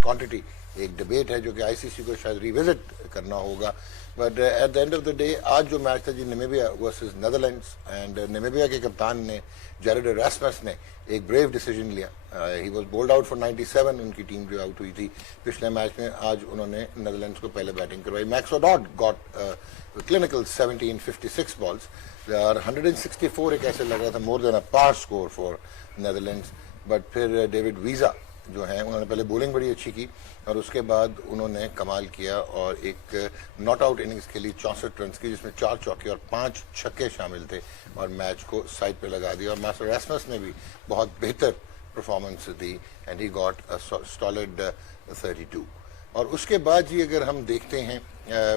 Quantity एक debate है जो कि आईसीसी को शायद रिविजिट करना होगा। But at the end of the day आज जो मैच था जी Namibia versus Netherlands, and Namibia के कप्तान ने जेरेड एरास्मस ने एक ब्रेव डिसीजन लिया। He was bold out for 97, उनकी टीम जो आउट हुई थी पिछले मैच में। आज उन्होंने नेदरलैंड्स को पहले बैटिंग करवाई। Max O'Dowd got clinical 17 56 balls और 164 एक ऐसे लग रहा था more than a par score for Netherlands. But फिर डेविड वीजा जो है उन्होंने पहले बॉलिंग बड़ी अच्छी की और उसके बाद उन्होंने कमाल किया और एक नॉट आउट इनिंग्स के लिए 64 रन की जिसमें 4 चौके और 5 छक्के शामिल थे और मैच को साइड पे लगा दिया। और मास्टर एरास्मस ने भी बहुत बेहतर परफॉर्मेंस दी and he got a solid 32। और उसके बाद जी अगर हम देखते हैं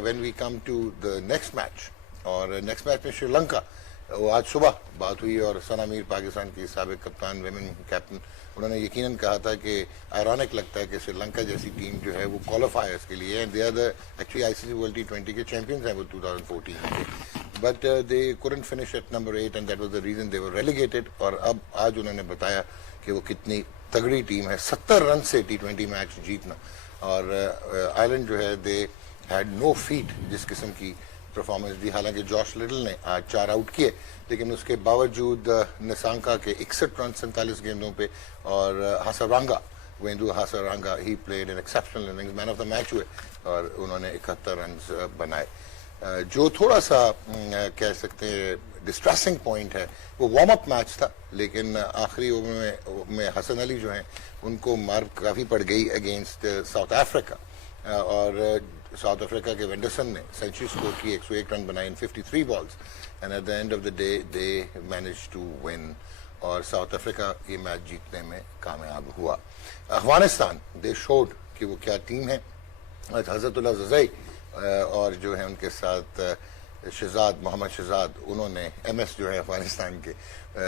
when we come to the next match, और नेक्स्ट मैच में श्रीलंका, वो आज सुबह बात हुई और सना मीर पाकिस्तान की साबिक कप्तान विमेन कैप्टन, उन्होंने यकीनन कहा था कि आयरॉनिक लगता है कि श्रीलंका जैसी टीम जो है वो क्वालिफायर्स के लिए, and they are the actually ICC world T20 के चैंपियंस हैं वो 2014 के, but they couldn't finish at number 8 and that was the reason they were relegated. और अब आज उन्होंने बताया कि वो कितनी तगड़ी टीम है, 70 रन से T20 मैच जीतना। और आयरलैंड जो है दे हैड नो फीट जिस किस्म की परफॉर्मेंस दी। हालांकि जॉश लिटल ने आज 4 आउट किए लेकिन उसके बावजूद निसांका के 61 रन 47 गेंदों पे, और Hasaranga Wanindu Hasaranga he played an exceptional innings, man of the match हुए और उन्होंने 71 रन बनाए। जो थोड़ा सा कह सकते हैं डिस्ट्रेसिंग पॉइंट है वो वार्म अप मैच था, लेकिन आखिरी ओवर में हसन अली जो हैं उनको मार काफ़ी पड़ गई अगेंस्ट साउथ अफ्रीका, और साउथ अफ्रीका के वेंडरसन ने सेंचुरी स्कोर की, 101 रन बनाए in 53 balls, and at the end of the day they manage to win और साउथ अफ्रीका ये मैच जीतने में कामयाब हुआ। अफगानिस्तान दे शोड कि वो क्या टीम है। आज हजरतुल्लाह जज़ई और जो है उनके साथ शहजाद मोहम्मद शहजाद, उन्होंने MS जो है अफगानिस्तान के,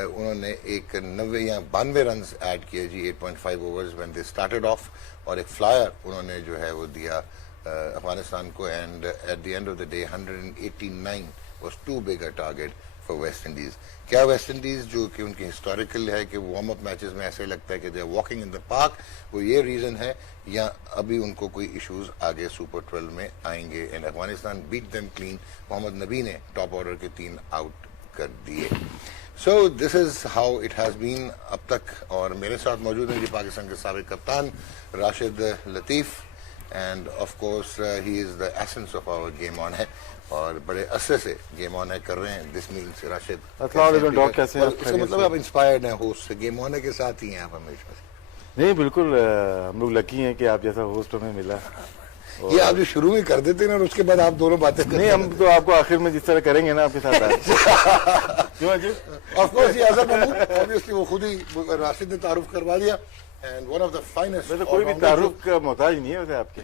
उन्होंने एक 90 या 92 रन ऐड किए जी 8.5 overs when they started off, और एक फ्लायर उन्होंने जो है वो दिया अफगानिस्तान को, and at the end of the day 189 was too big a target for West Indies. क्या वेस्ट इंडीज जो कि उनकी हिस्टोरिकल है कि वार्म अप मैचेस में ऐसे लगता है कि they are walking in the park, वो ये रीजन है या अभी उनको कोई इश्यूज आगे सुपर 12 में आएंगे। And Afghanistan beat them clean, Mohammad Nabi ने टॉप ऑर्डर के 3 आउट कर दिए। So this is how it has been अब तक। और मेरे साथ मौजूद हैं जी पाकिस्तान के साबिक कप्तान Rashid Latif, and of course he is the essence of our game on है और बड़े अरसे से गेम ऑन है कर रहे हैं। दिस मीन्स राशिद कैसे इसका मतलब आप इंस्पायर्ड हैं होस्ट से, गेम ऑन के साथ ही हैं आप हमेशा से? नहीं बिल्कुल, हम लोग लकी हैं कि आप जैसा होस्ट हमें मिला। ये आप जो शुरू में कर देते हैं और उसके बाद आप दोनों बातें करते नहीं, हम तो आपको आखिर में जिस तरह करेंगे ना आपके साथ क्यों जी? ऑफ कोर्स ये अजहर महमूद ऑब्वियसली वो खुद ही राशिद ने तारुफ करवा दिया, and one of the finest. तो कोई भी तारुफ का मोहताज नहीं है वैसे आपके,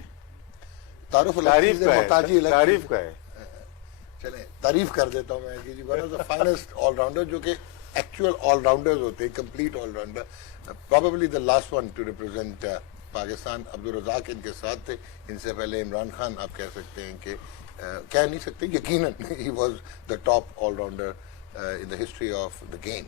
तारुफ तारीफ का है। चले तारीफ कर देता हूँ मैं कि one of the finest allrounder जो कि एक्चुअल ऑलराउंडर्स होते हैं, complete allrounder, probably the last one to represent Pakistan. Abdul Razzaq इनके साथ थे, इनसे पहले इमरान खान आप कह सकते हैं कि कह नहीं सकते, यकीनन he was the top allrounder in the history of the game.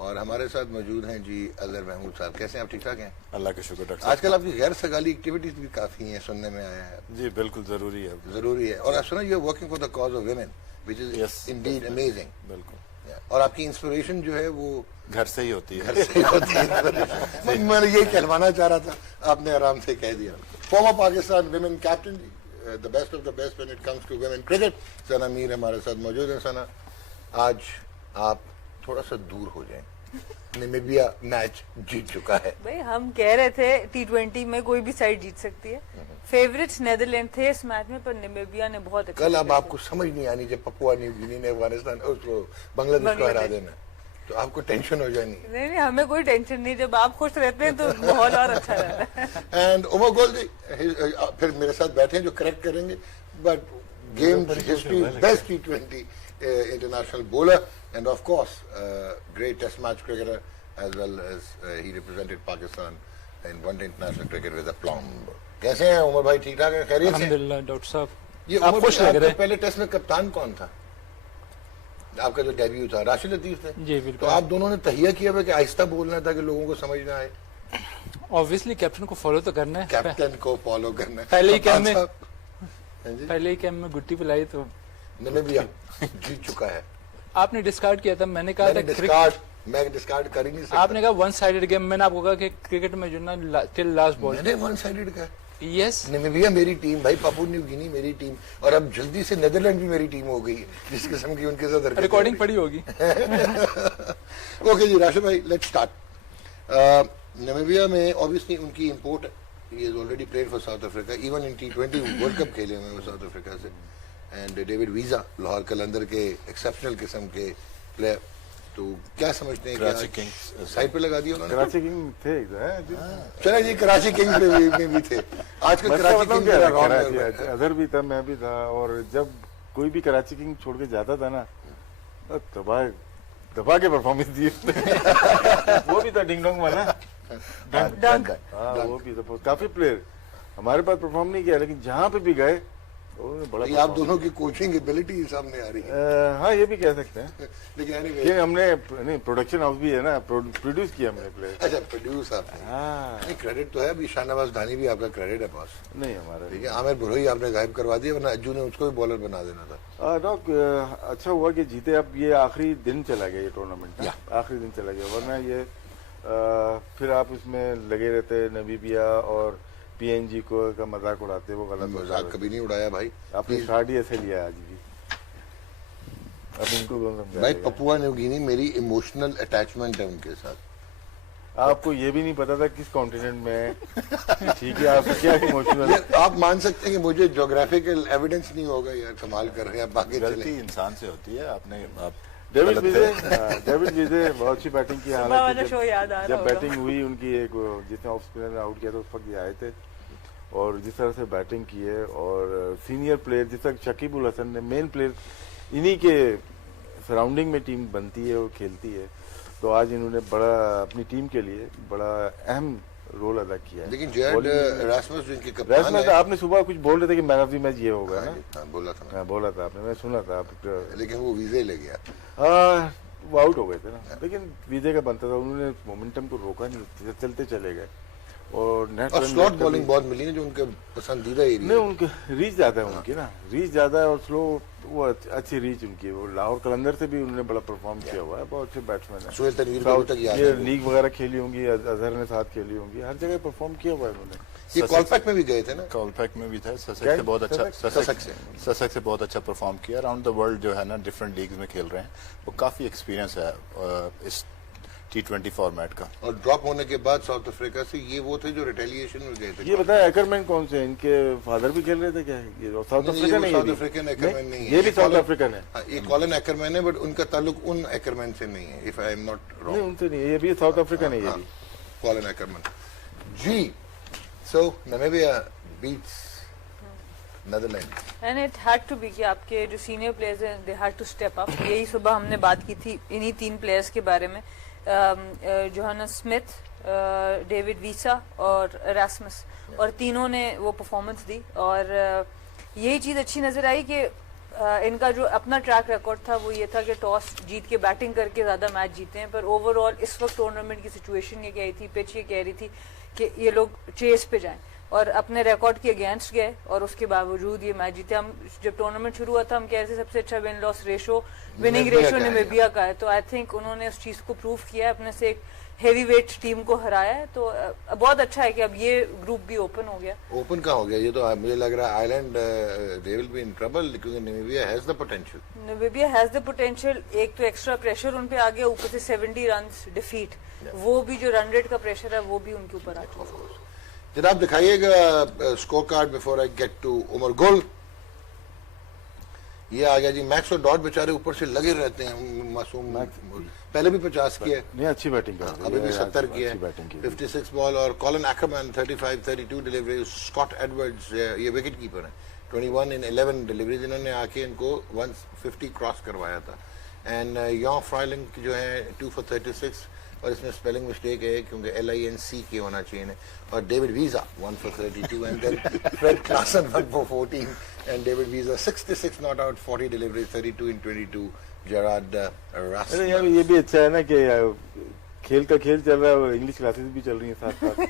और हमारे साथ मौजूद हैं जी अजहर महमूद साहब। कैसे हैं आप? ठीक ठाक हैं? अल्लाह का शुक्र डॉक्टर। आजकल आपकी गैर सगाली एक्टिविटीज भी काफी हैं, सुनने में आया है। जी बिल्कुल जरूरी है, जरूरी है। और आप सुना you are working for the cause of women which is indeed amazing. बिल्कुल। और आपकी इंस्पिरेशन जो है वो घर से ही होती है। घर से ही होती है। मैंने यही कहलवाना चाह रहा था, आपने आराम से कह दिया। Former Pakistan women captain, the best of the best when it comes to women cricket, Sana Mir हमारे साथ मौजूद है। सना, आज आप थोड़ा सा दूर हो जाएं, नामीबिया मैच जीत चुका है। भाई हम कह रहे थे T20 में कोई भी साइड जीत सकती है। फेवरेट्स नेदरलैंड थे इस मैच में, पर नामीबिया ने बहुत अच्छा कल अब आपको समझ नहीं आनी जब पपुआ न्यू गिनी ने अफगानिस्तान उसको बांग्लादेश को हरा देना, तो आपको टेंशन हो जानी। नहीं, हमें कोई टेंशन नहीं, जब आप खुश रहते हैं तो माहौल और अच्छा रहता है। एंड उमर गोल जी फिर मेरे साथ बैठे हैं जो करेक्ट करेंगे, but game history best T20 international bowler and of course great test match cricketer as well as he represented Pakistan in one day international cricket with aplomb. कैसे हैं उमर भाई? ठीक ठाक है? खैरियत से? अल्हम्दुलिल्लाह डॉक्टर साहब। ये आप खुश लग रहे हैं। पहले टेस्ट में कप्तान कौन था? आपका जो डेब्यू था राशिद लतीफ थे। जी बिल्कुल। तो आप दोनों ने तहिया किया हुआ कि आहिस्ता बोलना था कि लोगों को समझ ना आए। ऑब्वियसली कैप्टन को फॉलो तो करना है। कैप्टन को फॉलो करना है। पहले ही कप्तान कैम में- साहब, हाँ जी, पहले ही कैम में गुट्टी पिलाई तो नामीबिया जीत चुका है। आपने डिस्कार्ड किया था, मैंने कहा था मैं डिस्कार्ड कर ही नहीं सकता। आपने कहा वन साइडेड गेम, मैंने आपको कहा कि क्रिकेट में जो ना टिल लास्ट बॉल। मैंने वन साइडेड कहा। यस, नामीबिया मेरी टीम भाई, पापुआ न्यू गिनी मेरी टीम, और अब जल्दी से नीदरलैंड भी मेरी टीम हो गई है, जिस किस्म की उनके साथ हरकतें रिकॉर्डिंग हो रही पड़ी होगी। ओके जी राशिद भाई, लेट्स स्टार्ट। नामीबिया में ऑब्वियसली उनकी import, he is already played for south Africa, even in T20 world cup खेले हुए हैं वो साउथ अफ्रीका से। एंड डेविड वीजा लाहौर कलंदर के एक्सेप्शनल किस्म के प्लेयर, तो क्या समझते हैं? कराची कि किंग्स साइड पे लगा दिया उन्होंने? कराची किंग थे चले जी, कराची किंग्स में भी थे। आजकल कराची किंग्स क्या मेरा है, रॉन्ग कराची है। अजहर भी था, मैं भी था, और जब कोई भी कराची किंग छोड़ के जाता था ना, दबा के परफॉर्मेंस दी उसने। वो भी था डिंग डोंग वाला। डंक। हाँ, वो भी था। काफी प्लेयर हमारे पास परफॉर्म नहीं किया, लेकिन जहाँ पे भी गए उन्होंने बड़ा ये आप perform दोनों की कोचिंग एबिलिटी सामने आ रही है। किया। हाँ, ये भी कह सकते हैं लेकिन anyway, कि हमने नहीं, प्रोडक्शन हाउस भी है ना, प्रोड्यूस किया हमने प्लेयर। अच्छा प्रोड्यूस आपने, हाँ, नहीं क्रेडिट तो है, अभी शाहनवाज धानी भी आपका क्रेडिट है बॉस। नहीं हमारा ठीक है, आमिर बुरही आपने गायब करवा दिया, वरना अज्जू ने उसको भी बॉलर बना देना था। डॉक अच्छा हुआ कि जीते। अब ये आखिरी दिन चला गया ये टूर्नामेंट, या। आखिरी दिन चला गया, वरना ये फिर आप इसमें लगे रहते नामीबिया और PNG को का मजाक उड़ाते, वो गलत होता मजाक है। कभी नहीं उड़ाया भाई। आपने स्टार्ट ही ऐसे लिया आज भी। अब इनको कौन भाई समझाएगा? पपुआ न्यू गिनी मेरी इमोशनल अटैचमेंट है उनके साथ। आपको ये भी नहीं पता था किस कॉन्टिनेंट में है। ठीक है, आपको क्या इमोशनल? ये आप मान सकते हैं कि मुझे ज्योग्राफिकल एविडेंस नहीं होगा यार, कमाल कर रहे हैं आप, बाकी गलती चले। इंसान से होती है। आप डेविड गलत विजय, थे। डेविड विजय बहुत अच्छी बैटिंग की। सुबह वाला शो याद आ रहा जब होगा। बैटिंग हुई उनकी, एक जिसने ऑफ स्पिनर ने आउट किया था उस वक्त ये आए थे, और जिस तरह से बैटिंग की है, और सीनियर प्लेयर जिस तरह शकीब उल हसन ने, मेन प्लेयर इन्हीं के सराउंडिंग में टीम बनती है और खेलती है, तो आज इन्होंने बड़ा अपनी टीम के लिए बड़ा अहम रोल अदा किया है। लेकिन जेड Bowling में- रासमस जिनके कप्तान रैसमस, है, आपने सुबह कुछ बोल रहे थे कि मैन ऑफ द मैच ये होगा ना? हाँ, बोला था हाँ, बोला था आपने, मैं सुना था आप। लेकिन वो वीजे ले गया। वो आउट हो गए थे ना, लेकिन विजय का बनता था, उन्होंने मोमेंटम को रोका नहीं, चलते चले गए। और नेट और रन स्लॉट रेट बॉलिंग कभी- बहुत मिली है, जो उनके पसंदीदा नहीं, एरिया। उनके रीच ज्यादा है उनकी ना, रीच ज्यादा है, और स्लो, वो अच्छी रीच उनकी है। वो लाहौर कलंदर से भी उन्होंने बड़ा परफॉर्म किया हुआ है, बहुत अच्छे बैट्समैन है। सुहेल तनवीर को अभी तक याद ये है वो। लीग वगैरह खेली होंगी, अजहर ने साथ खेली होंगी, हर जगह परफॉर्म किया हुआ है उन्होंने। ये कॉलपैक में भी गए थे ना? कॉलपैक में भी था, ससेक्स क्या? से बहुत अच्छा, ससेक्स से। ससेक्स से बहुत अच्छा परफॉर्म किया। अराउंड द वर्ल्ड जो है ना, डिफरेंट लीग्स में खेल रहे हैं, वो काफी एक्सपीरियंस है इस T20 फॉर्मेट का। और ड्रॉप होने के बाद साउथ अफ्रीका से ये वो थे जो रिटेलिएशन में गए थे। ये बताया एकरमैन कौन से हैं? इनके फादर भी खेल रहे थे क्या? ये साउथ नहीं, ये अफ्रीकन वो है? साउथ ये अफ्रीकन भी? एकरमैन नहीं है। ये भी साउथ कॉलिन- अफ्रीकन है। हाँ, ये कॉलिन एकरमैन है, बट उनका ताल्लुक उन एकरमैन से नहीं है, इफ आई एम नॉट नहीं, रॉन्ग। उनसे नहीं है, ये भी साउथ अफ्रीकन है ये भी। Colin Ackermann ji. So Namibia beats Netherland. And it had to be कि आपके जो सीनियर प्लेयर्स हैं they had to step up. यही सुबह हमने बात की थी इन्हीं 3 प्लेयर्स के बारे में, जोहानस स्मिथ, डेविड वीसा और रासमस, और तीनों ने वो परफॉर्मेंस दी। और यही चीज़ अच्छी नज़र आई कि इनका जो अपना ट्रैक रिकॉर्ड था वो ये था कि टॉस जीत के बैटिंग करके ज़्यादा मैच जीते हैं, पर ओवरऑल इस वक्त टूर्नामेंट की सिचुएशन ये कह रही थी, पिच ये कह रही थी कि ये लोग चेस पे जाएं, और अपने रिकॉर्ड के अगेंस्ट गए और उसके बावजूद ये मैच जीते। हम जब टूर्नामेंट शुरू हुआ था हम कह रहे थे सबसे अच्छा win loss ratio, winning Namibia ratio का है। नामीबिया का है, तो आई थिंक उन्होंने उस चीज़ को प्रूव किया है, अपने से एक हेवी वेट टीम को हराया है। तो बहुत अच्छा है कि अब ये ग्रुप भी ओपन हो गया। ओपन कहाँ हो गया? ये तो मुझे लग रहा है Ireland they will be in trouble, क्योंकि Namibia has the potential. Namibia has the potential. एक तो एक्स्ट्रा प्रेशर उन पे आ गया, ऊपर से 70 रन्स डिफीट, वो भी जो रन रेट का प्रेशर है वो भी उनके ऊपर आ चुका है। जनाब दिखाइएगा score card before I get to Umar Gul. ये आ गया जी। मैक्स और डॉट बेचारे ऊपर से लगे रहते हैं, मासूम। पहले भी 50 किया है, नहीं, अच्छी बैटिंग कर अभी भी 70 किया अच्छी है, बैटिंग की। 56 बॉल। और Colin Ackermann 35, 32 delivery. Scott Edwards ये विकेट कीपर है, 21 in 11 डिलीवरीज। इन्होंने आके इनको 150 क्रॉस करवाया था। एंड यॉ फ्राइलिंग जो है 2 for 36, और इसमें स्पेलिंग मिस्टेक है क्योंकि LINC के होना चाहिए। और David Wiese 1 for 32, and then Fred Klaassen 1 for 14, and David Wiese 66 not out, 40 delivery, 32 in 22। Gerard अरे यार, ये भी अच्छा है ना कि खेल का खेल चल रहा है और इंग्लिश क्लासेस भी चल रही हैं साथ साथ।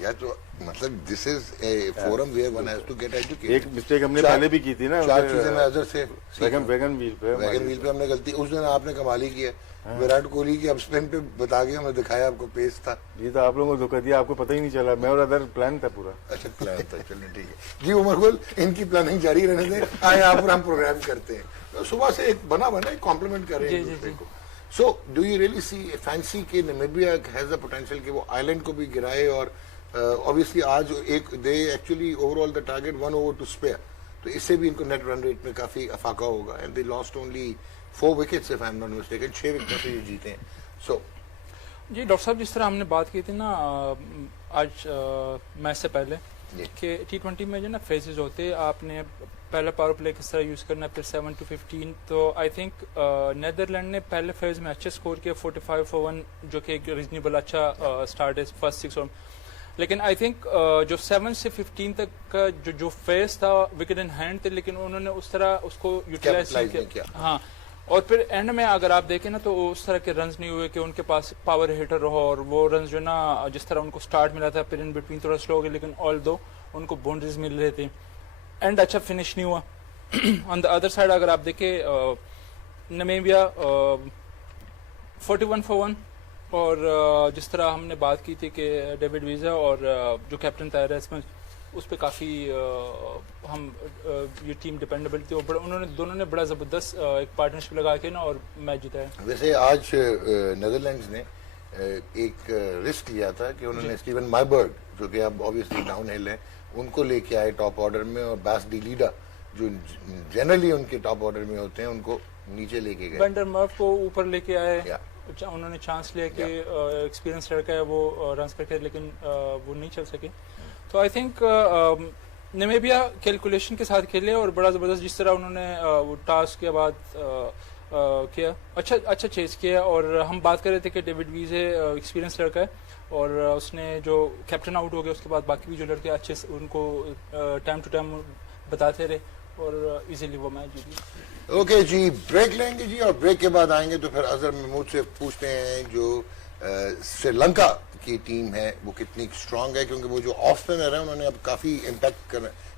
या तो मतलब this is a forum where one has to get educated. एक मिस्टेक हमने चार- पहले भी की थी ना, चार चीजें मैं अजहर से वैगन व्हील पे वैगन व्हील पे हमने गलती उस दिन आपने कमाल ही किया। विराट कोहली की अब स्पिन पे बता के हमें दिखाया, आपको पेस था। ये तो आप लोगों को धोखा दिया, आपको पता ही नहीं चला। मैं और अदर प्लान था पूरा। अच्छा प्लान था, चलिए ठीक है जी। उमर गुल, इनकी प्लानिंग जारी रहने दें, आए यहाँ पर हम प्रोग्राम करते हैं। तो सुबह से एक बना एक कॉम्प्लीमेंट कर रहे हैं एक दूसरे को। So do you really see fancy के नामीबिया हैज द पोटेंशियल कि वो आइलैंड को भी गिराए, और ऑब्वियसली आज एक they actually overall the target 1 over to spare, तो इससे भी इनको नेट रन रेट में काफी अफाका होगा। And they lost only 4 wickets if I am not mistaken, 6 wicket से ये जीते हैं। सो जी डॉक्टर साहब, जिस तरह हमने बात की थी ना आज मैच से पहले कि T20 में जो ना फेजेस होते हैं, आपने पहला पावर प्ले किस तरह यूज करना है, फिर 7 to 15। तो आई थिंक नेदरलैंड ने पहले फेज में अच्छे स्कोर किया 45 for 1, जो कि एक रीजनेबल अच्छा स्टार्ट है फर्स्ट 6 ओवर। लेकिन आई थिंक जो 7 से 15 तक का जो फेज था विकेट इन हैंड थे, लेकिन उन्होंने उस तरह उसको यूटिलाइज नहीं किया। हाँ, और फिर एंड में अगर आप देखें ना तो उस तरह के रन्स नहीं हुए कि उनके पास पावर हिटर रहो, और वो रन्स जो ना जिस तरह उनको स्टार्ट मिला था फिर इन बिटवीन थोड़ा स्लो हो गया, लेकिन ऑल दो उनको बाउंड्रीज मिल रहे थे, एंड अच्छा फिनिश नहीं हुआ। ऑन द अदर साइड अगर आप देखें नामीबिया 41 for 1, और जिस तरह हमने बात की थी कि डेविड वीजा और जो कैप्टन था एरेसमस, उस पर काफ़ी हम ये टीम डिपेंडेबल थी, और उन्होंने दोनों ने बड़ा ज़बरदस्त एक पार्टनरशिप लगा के ना और मैच जिताया। वैसे आज नेदरलैंड्स ने एक रिस्क लिया था कि उन्होंने स्टीवन माइबर्ग, जो कि अब ऑब्वियसली डाउन हिल है, उनको लेके आए टॉप ऑर्डर में, और बैस डी लीडा जो जनरली उनके टॉप ऑर्डर में होते हैं उनको नीचे लेके गए। वेंडर मर्फ को ऊपर लेके आए, उन्होंने चांस लिया कि एक्सपीरियंस लड़का है वो रन करके, लेकिन वो नहीं चल सके। तो आई थिंक नामीबिया कैलकुलेशन के साथ खेले और बड़ा ज़बरदस्त जिस तरह उन्होंने वो टास्क के बाद किया, अच्छा चेज किया। और हम बात कर रहे थे कि डेविड वीजे एक्सपीरियंस लड़का है, और उसने जो कैप्टन आउट हो गया उसके बाद बाकी भी जो लड़के अच्छे से उनको टाइम टू टाइम बताते रहे, और इजीली वो मैच जीती। ओके जी, ब्रेक लेंगे जी, और ब्रेक के बाद आएंगे तो फिर अजहर महमूद से पूछते हैं जो श्रीलंका की टीम है वो कितनी स्ट्रांग है, क्योंकि वो जो ऑफ स्पिनर है उन्होंने अब काफी इम्पैक्ट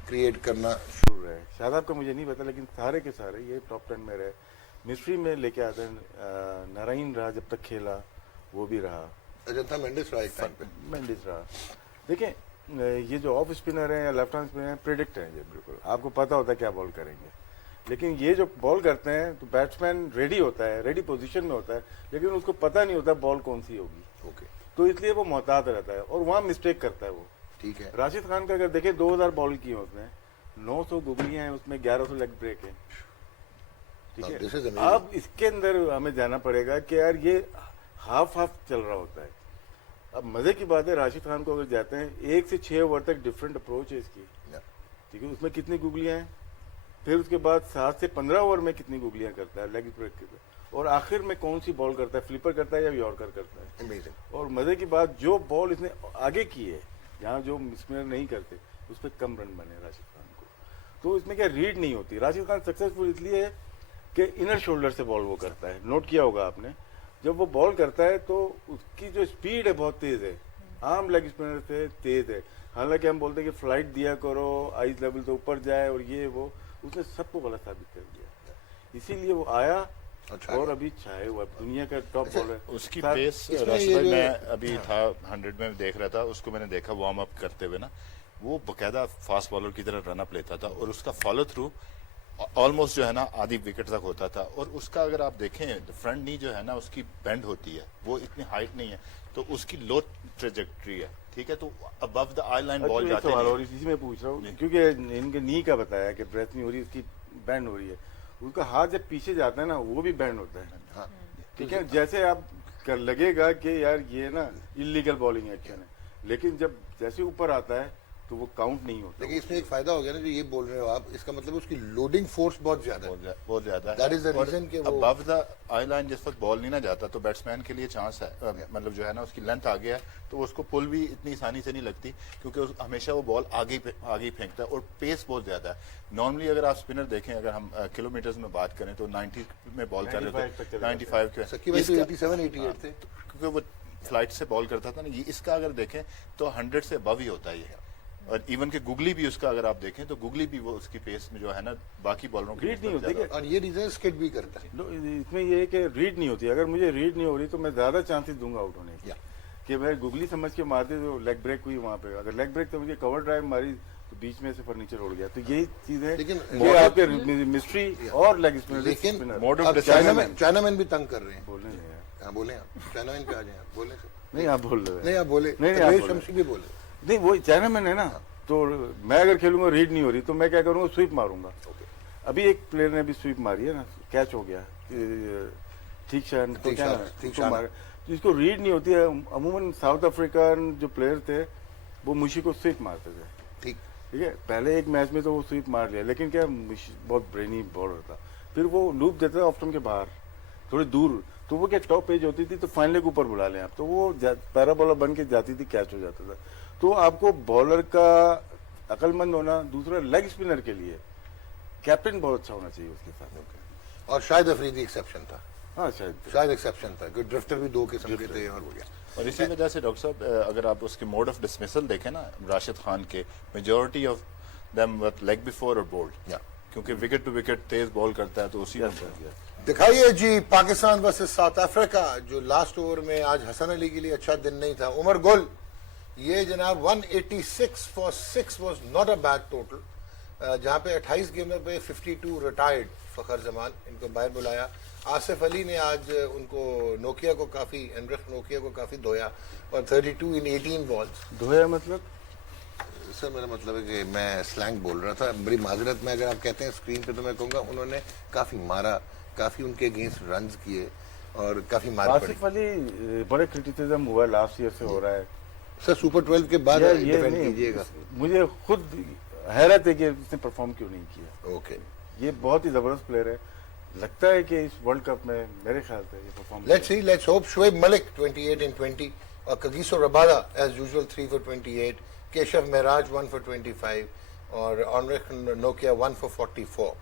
क्रिएट करना शुरू है। शादाब का मुझे नहीं पता, लेकिन सारे के सारे ये टॉप 10 में रहे। मिस्ट्री में लेके आते हैं, नारायण रहा जब तक खेला, वो भी रहा। अजंता मेंडिस रहा एक टाइम पे, मेंडिस रहा। देखिए ये जो ऑफ स्पिनर है या लेफ्ट हैंड स्पिनर है, प्रेडिक्ट है ये, बिल्कुल आपको पता होता है क्या बॉल करेंगे। लेकिन ये जो बॉल करते हैं तो बैट्समैन रेडी होता है, रेडी पोजीशन में होता है, लेकिन उसको पता नहीं होता बॉल कौन सी होगी। ओके, तो इसलिए वो मोहतात रहता है और वहाँ मिस्टेक करता है वो। ठीक है। राशिद खान का अगर देखें 2000 बॉल की है उसने, 900 गुगलियां हैं उसमें, 1100 लेग ब्रेक है। ठीक है, अब इसके अंदर हमें जाना पड़ेगा कि यार ये हाफ चल रहा होता है। अब मजे की बात है, राशिद खान को अगर जाते हैं 1 से 6 ओवर तक डिफरेंट अप्रोच है इसकी। ठीक है, उसमें कितनी गुगलियां हैं, फिर उसके बाद 7 से 15 ओवर में कितनी गुगलियां करता है लेग ब्रेक के, और आखिर में कौन सी बॉल करता है, फ्लिपर करता है या यॉर्कर करता है। अमेजिंग। और मजे की बात, जो बॉल इसने आगे की है, यहाँ जो स्पिनर नहीं करते, उस पर कम रन बने राशिद खान को। तो इसमें क्या रीड नहीं होती। राशिद खान सक्सेसफुल इसलिए है कि इनर शोल्डर से बॉल वो करता है। नोट किया होगा आपने, जब वो बॉल करता है तो उसकी जो स्पीड है बहुत तेज है, आम लेग स्पिनर से तेज है। हालांकि हम बोलते हैं कि फ्लाइट दिया करो, आइस लेवल से ऊपर जाए, और ये वो, उसने सबको गलत साबित कर दिया। इसीलिए वो आया और अभी छाए हुआ दुनिया का टॉप बॉलर। उसकी पेस राशिद भाई, मैं अभी था 100 में देख रहा था उसको, मैंने देखा वार्म अप करते हुए ना, वो बकायदा फास्ट बॉलर की तरह रन अप लेता था, और उसका फॉलो थ्रू ऑलमोस्ट जो है ना आधी विकेट तक होता था। और उसका अगर आप देखें फ्रंट नी जो है ना उसकी बेंड होती है, वो इतनी हाइट नहीं है, तो उसकी लो ट्रेजेक्ट्री है। ठीक है, तो above the I line ball जाते हैं। और इसी में पूछ रहा हूँ, क्योंकि इनके नी का बताया कि ब्रेथ नहीं हो रही, उसकी बैंड हो रही है। उसका हाथ जब पीछे जाता है ना, वो भी बैंड होता है। हाँ, ठीक है, जैसे आप लगेगा कि यार ये ना इलीगल बॉलिंग एक्शन है, लेकिन जब जैसे ऊपर आता है तो वो काउंट नहीं होता। लेकिन इसमें एक फायदा हो गया ना जो ये बोल रहे हो आप, इसका मतलब उसकी लोडिंग फोर्स बहुत ज्यादा है, बहुत ज्यादा है। दैट इज द रीजन कि वो अबव द आई लाइन जिस वक्त बॉल नहीं ना जाता तो बैट्समैन के लिए चांस है, मतलब जो है ना उसकी लेंथ आगे है, तो उसको पुल भी इतनी आसानी से नहीं लगती, क्योंकि हमेशा वो बॉल आगे ही फेंकता है, और पेस बहुत ज्यादा है। नॉर्मली अगर आप स्पिनर देखें, अगर हम किलोमीटर्स में बात करें तो 90 में बॉल कर रहे थे, 95 के, 87-88 थे, क्योंकि वो फ्लाइट से बॉल करता था ना, ये इसका अगर देखें तो 100 से अबव ही होता है ये। और इवन के गुगली भी उसका अगर आप देखें तो गुगली भी वो उसकी पेस में जो है ना बाकी बॉलरों की रीड नहीं होती ज्यादा- और ये रीजन स्किट भी करता है। इसमें ये है कि रीड नहीं होती। अगर मुझे रीड नहीं हो रही तो मैं ज्यादा चांसेस दूंगा आउट होने के, या कि मैं गुगली समझ के मार दे तो लेग ब्रेक हुई वहां पे, अगर लेग ब्रेक तो मुझे कवर ड्राइव मारी तो बीच में से फर्नीचर उड़ गया। तो यही चीज है लेकिन कि आपके मिस्ट्री और लेग स्पिनर लेकिन Mode of अब decision- चाइनामैन भी तंग कर रहे हैं। बोलने नहीं यार, हाँ बोले आप, चाइनामैन पे आ जाए आप, बोले सर। नहीं आप बोल रहे नहीं हैं, आप बोले, नहीं, आप तकरीर बोले। शमशी भी बोले। नहीं वो चाइना मैन है ना, तो मैं अगर खेलूंगा रीड नहीं हो रही तो मैं क्या करूंगा, स्वीप मारूंगा। अभी एक प्लेयर ने अभी स्वीप मारी है ना, कैच हो गया, ठीक शान तो ठीक क्या शान, नाम है? ठीक उसको शान। मारा। तो इसको रीड नहीं होती है। अमूमन साउथ अफ्रीकन जो प्लेयर थे वो मुशी को स्वीप मारते थे, ठीक, ठीक है। पहले एक मैच में तो वो स्वीप मार लिया, लेकिन क्या मुशी बहुत ब्रेनी बॉलर था, फिर वो लूप देता था ऑप्शन के बाहर थोड़ी दूर, तो वो क्या टॉप एज होती थी तो फाइनल के ऊपर बुला लें आप, तो वो पैरा बॉलर बन के जाती थी, कैच हो जाता था। तो आपको बॉलर का अकलमंद होना, दूसरा लेग स्पिनर के लिए कैप्टन बहुत अच्छा होना चाहिए उसके साथ। और शायद अफरीदी एक्सेप्शन था, हाँ शायद शायद एक्सेप्शन था, क्योंकि ड्रिफ्टर भी दो किस्म के थे और हो गया। और इसी वजह से डॉक्टर साहब अगर आप उसके मोड ऑफ डिसमिसल देखें ना, राशिद खान के majority of them leg before और बोल्ड, या क्योंकि विकेट टू विकेट तेज बॉल करता है तो उसी में दिखाइए जी पाकिस्तान वर्सेस साउथ अफ्रीका, जो लास्ट ओवर में आज हसन अली के लिए अच्छा दिन नहीं था। उमर गुल, ये जनाब 186 for 6 was not a bad total, जहां पे 28 गेंदों पे 52 रिटायर्ड फखर जमान, इनको बाहर बुलाया। आसिफ अली ने आज उनको नोकिया को काफी, एनरिक नोकिया को काफी धोया, और 32 इन 18 बॉल्स। धोया मतलब सर मेरा मतलब है कि मैं स्लैंग बोल रहा था, बड़ी माजरत में अगर आप कहते हैं स्क्रीन पे तो मैं कहूँगा उन्होंने काफी मारा, काफी उनके अगेंस्ट रन्स किए और काफी मार पड़ी। आसिफ अली बड़े क्रिटिसिज्म हुआ लास्ट ईयर से हो रहा है। सर सुपर 12 के बाद ये डिफेंड नहीं, कीजिएगा। मुझे खुद हैरत है कि उसने परफॉर्म क्यों नहीं किया। ओके, ये बहुत ही जबरदस्त प्लेयर है, लगता है कि इस वर्ल्ड कप में मेरे ख्याल से ये perform let's see, let's hope. Shoaib Malik 28 in 20 और Kagiso Rabada as usual 3 for 28, Keshav Maharaj 1 for 25 और एनरिक नोकिया 1 फॉर 44।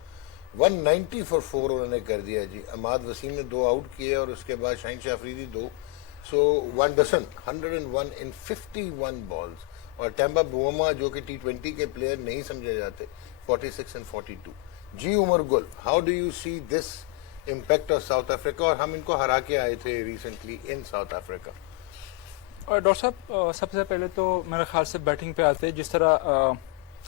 190 फॉर 4 उन्होंने कर दिया जी। अमाद वसीम ने 2 आउट किए और उसके बाद शाहीन शाह अफरीदी 2, सो 1 डजन, 101 इन 51 बॉल्स। और टेम्बा बुआमा जो कि T20 के प्लेयर नहीं समझे जाते, 46 and 42। Ji Umar Gul, how do you see this impact of south Africa, और हम इनको हरा के आए थे रिसेंटली इन साउथ अफ्रीका। और डॉक्टर साहब सबसे पहले तो मेरे ख्याल से बैटिंग पे आते हैं, जिस तरह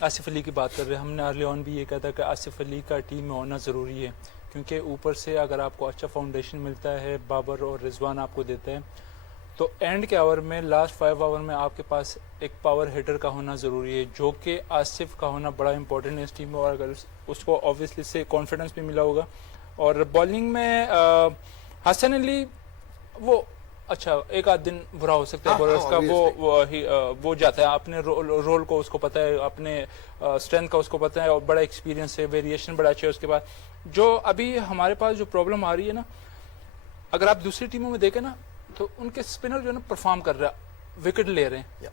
आसिफ अली की बात कर रहे हैं, हमने अर्ली ऑन भी ये कहा था कि आसिफ अली का टीम में होना ज़रूरी है, क्योंकि ऊपर से अगर आपको अच्छा फाउंडेशन मिलता है, बाबर और रिजवान आपको देते हैं, तो एंड के आवर में, लास्ट 5 आवर में आपके पास एक पावर हिटर का होना ज़रूरी है, जो कि आसिफ का होना बड़ा इंपॉर्टेंट है इस टीम में। और अगर उसको ऑब्वियसली से कॉन्फिडेंस भी मिला होगा। और बॉलिंग में हसन अली, वो अच्छा एक आध दिन बुरा हो सकता है बॉलर्स का, वो जाता है अपने रोल को, उसको पता है, अपने स्ट्रेंथ का उसको पता है, और बड़ा एक्सपीरियंस है, वेरिएशन बड़ा अच्छा है उसके बाद। जो अभी हमारे पास जो प्रॉब्लम आ रही है ना, अगर आप दूसरी टीमों में देखें ना, तो उनके स्पिनर जो है ना परफॉर्म कर रहा है, विकेट ले रहे हैं।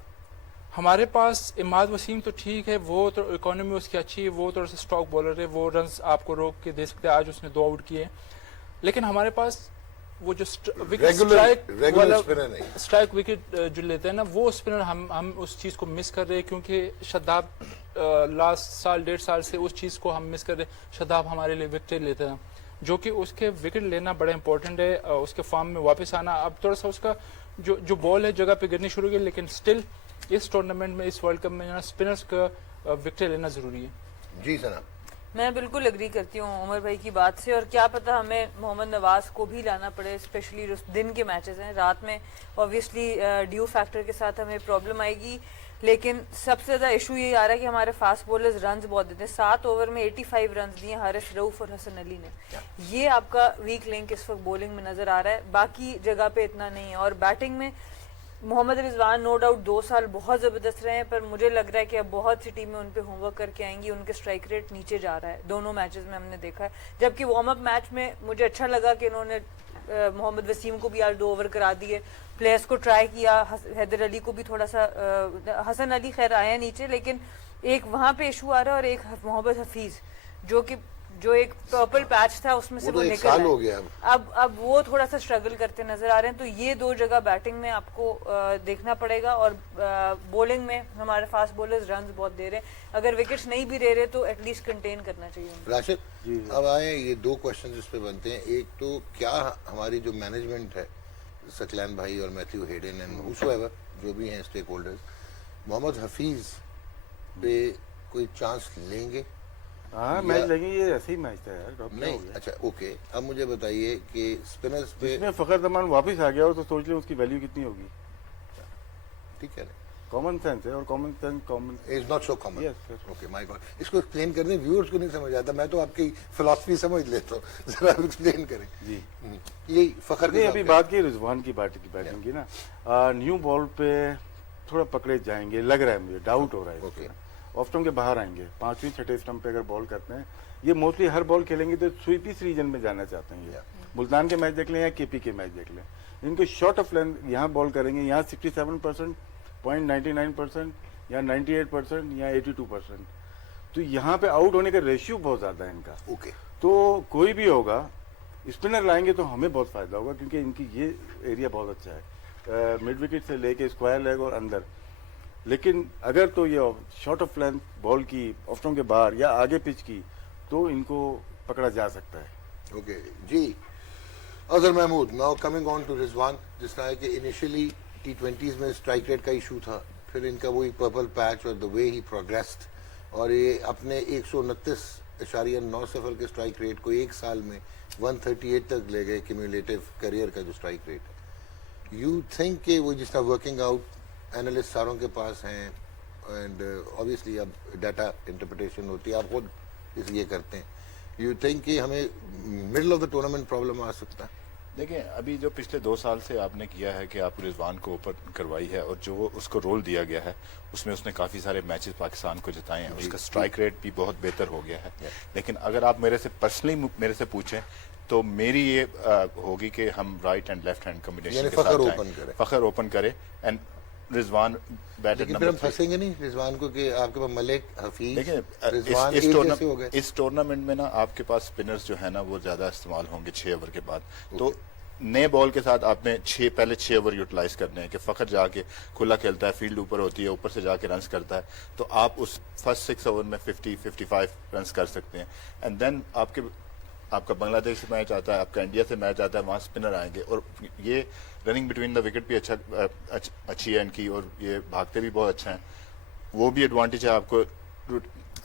हमारे पास इमाद वसीम तो ठीक है, वो तो इकोनॉमी उसकी अच्छी है, वो थोड़ा सा स्टॉक बॉलर है, वो रन्स आपको रोक के दे सकते हैं। आज उसने 2 आउट किए, लेकिन हमारे पास वो जो विकेट स्ट्राइक विकेट जो लेते हैं ना, वो स्पिनर हम उस चीज़ को मिस कर रहे हैं, क्योंकि शदाब लास्ट साल 1.5 साल से उस चीज़ को हम मिस कर रहे हैं। शदाब हमारे लिए विकेट लेते हैं, जो कि उसके विकेट लेना बड़ा इंपॉर्टेंट है, उसके फॉर्म में वापस आना। अब थोड़ा सा उसका जो बॉल है जगह पे गिरनी शुरू की, लेकिन स्टिल इस टूर्नामेंट में, इस वर्ल्ड कप में स्पिनर्स का विकेट लेना जरूरी है। जी सना, मैं बिल्कुल एग्री करती हूँ उमर भाई की बात से, और क्या पता हमें मोहम्मद नवाज को भी लाना पड़े, स्पेशली दिन के मैचेस हैं। रात में ऑब्वियसली ड्यू फैक्टर के साथ हमें प्रॉब्लम आएगी, लेकिन सबसे ज्यादा इशू ये आ रहा है कि हमारे फास्ट बॉलर्स रन्स बहुत देते हैं। 7 ओवर में 85 रन्स दिए हारिस रऊफ और हसन अली ने। ये आपका वीक लिंक इस वक्त बॉलिंग में नजर आ रहा है, बाकी जगह पे इतना नहीं है। और बैटिंग में मोहम्मद रिजवान नो डाउट 2 साल बहुत जबरदस्त रहे हैं, पर मुझे लग रहा है कि अब बहुत सी टीमें उन पे होमवर्क करके आएंगी। उनके स्ट्राइक रेट नीचे जा रहा है, दोनों मैचेस में हमने देखा है। जबकि वार्म अप मैच में मुझे अच्छा लगा कि इन्होंने मोहम्मद वसीम को भी आज 2 ओवर करा दिए, प्लेयर्स को ट्राई किया, हैदर अली को भी थोड़ा सा, हसन अली खैर आया नीचे, लेकिन एक वहां पे इशू आ रहा है, और एक मोहम्मद हफीज जो कि जो एक पर्पल पैच था उसमें से वो वो तो एक निकल साल आए। हो गया अब वो थोड़ा सा स्ट्रगल करते नजर आ रहे हैं, तो ये दो जगह बैटिंग में आपको देखना पड़ेगा। और बॉलिंग में हमारे फास्ट बॉलर्स रन बहुत दे रहे हैं, अगर विकेट्स नहीं भी ले रहे तो एटलीस्ट कंटेन करना चाहिए उनको। राशिद, अब आए ये दो क्वेश्चन इस पे बनते हैं। एक तो क्या हमारी जो मैनेजमेंट है, सकलैन भाई और मैथ्यू हेडन एंड हुसोएवर जो भी हैं स्टेक होल्डर्स, मोहम्मद हफीज पे कोई चांस लेंगे? हाँ मैच लेंगे, ये ऐसे ही मैच था यार, ड्रॉप नहीं, अच्छा ओके। अब मुझे बताइए कि स्पिनर्स पे इसमें फखर जमान वापस आ गया हो तो सोच लें उसकी वैल्यू कितनी होगी। ठीक है, कॉमन सेंस है, और common sense common is not so common. Yes, sir. Okay my God, इसको एक्सप्लेन करने व्यूअर्स को नहीं समझ आता, मैं तो आपकी फिलॉसफी समझ लेता हूँ, जरा आप एक्सप्लेन करें। जी यही फखर नहीं, के अभी साथ बात की रिजवान की बैटिंग की ना, न्यू बॉल पे थोड़ा पकड़े जाएंगे लग रहा है मुझे, डाउट हो रहा है Okay. ऑफ स्टंप के बाहर आएंगे, 5वीं 6ठे स्टंप पे अगर बॉल करते हैं, ये मोस्टली हर बॉल खेलेंगे तो स्वीपिस रीजन में जाना चाहते हैं ये। मुल्तान के मैच देख लें या केपी के मैच देख लें, इनको शॉर्ट ऑफ लेंथ यहाँ बॉल करेंगे, यहाँ 67%, 0.99% या 98% या 82%, तो यहाँ पे आउट होने का रेशियो बहुत ज्यादा है इनका। ओके तो कोई भी होगा, स्पिनर लाएंगे तो हमें बहुत फायदा होगा, क्योंकि इनकी ये एरिया बहुत अच्छा है, मिड विकेट से लेके स्क्वायर लेग और अंदर। लेकिन अगर तो ये शॉर्ट ऑफ लेंथ बॉल की ऑफ स्टंप के बाहर या आगे पिच की, तो इनको पकड़ा जा सकता है। ओके जी। Azhar Mahmood, now coming on to Rizwan, जिस तरह के इनिशियली T20s में स्ट्राइक रेट का इशू था, फिर इनका वही पर्पल पैच और द वे ही प्रोग्रेस्ड, और ये अपने 129.9 सफर के स्ट्राइक रेट को एक साल में 138 तक ले गए, क्यूमुलेटिव करियर का जो स्ट्राइक रेट। यू थिंक कि वो जिस तरह वर्किंग आउट एनालिस्ट सारों के पास हैं, एंड ऑब्वियसली अब डाटा इंटरप्रिटेशन होती है, आप खुद इसलिए करते हैं, यू थिंक कि हमें middle of the tournament problem आ सकता है? देखिए, अभी जो पिछले 2 साल से आपने किया है कि आप रिजवान को ऊपर करवाई है, और जो उसको रोल दिया गया है उसमें उसने काफी सारे मैचेस पाकिस्तान को जिताए हैं, उसका स्ट्राइक रेट भी बहुत बेहतर हो गया है। लेकिन अगर आप मेरे से पर्सनली मेरे से पूछें तो मेरी ये होगी कि हम right and left hand combination के साथ जाएं, फखर ओपन करे एंड रिजवान बैट लेकिन फिर हम फंसेंगे नहीं रिजवान को कि आपके पास मलिक, हफीज, देखिए रिजवान एक जैसे हो गए। इस टूर्नामेंट में ना आपके पास स्पिनर्स जो है ना वो ज्यादा इस्तेमाल होंगे 6 ओवर के बाद। तो नए बॉल के साथ आपने पहले 6 ओवर यूटिलाइज करने हैं कि फखर जाके खुला खेलता है, फील्ड ऊपर होती है, ऊपर से जाके रन्स करता है, तो आप उस फर्स्ट 6 ओवर में 50-55 रन्स कर सकते हैं। एंड देन आपका बांग्लादेश से मैच आता है, आपका इंडिया से मैच आता है, वहां स्पिनर आएंगे, और ये रनिंग बिटवीन द विकेट भी अच्छी है इनकी, और ये भागते भी बहुत अच्छा है, वो भी एडवांटेज है आपको।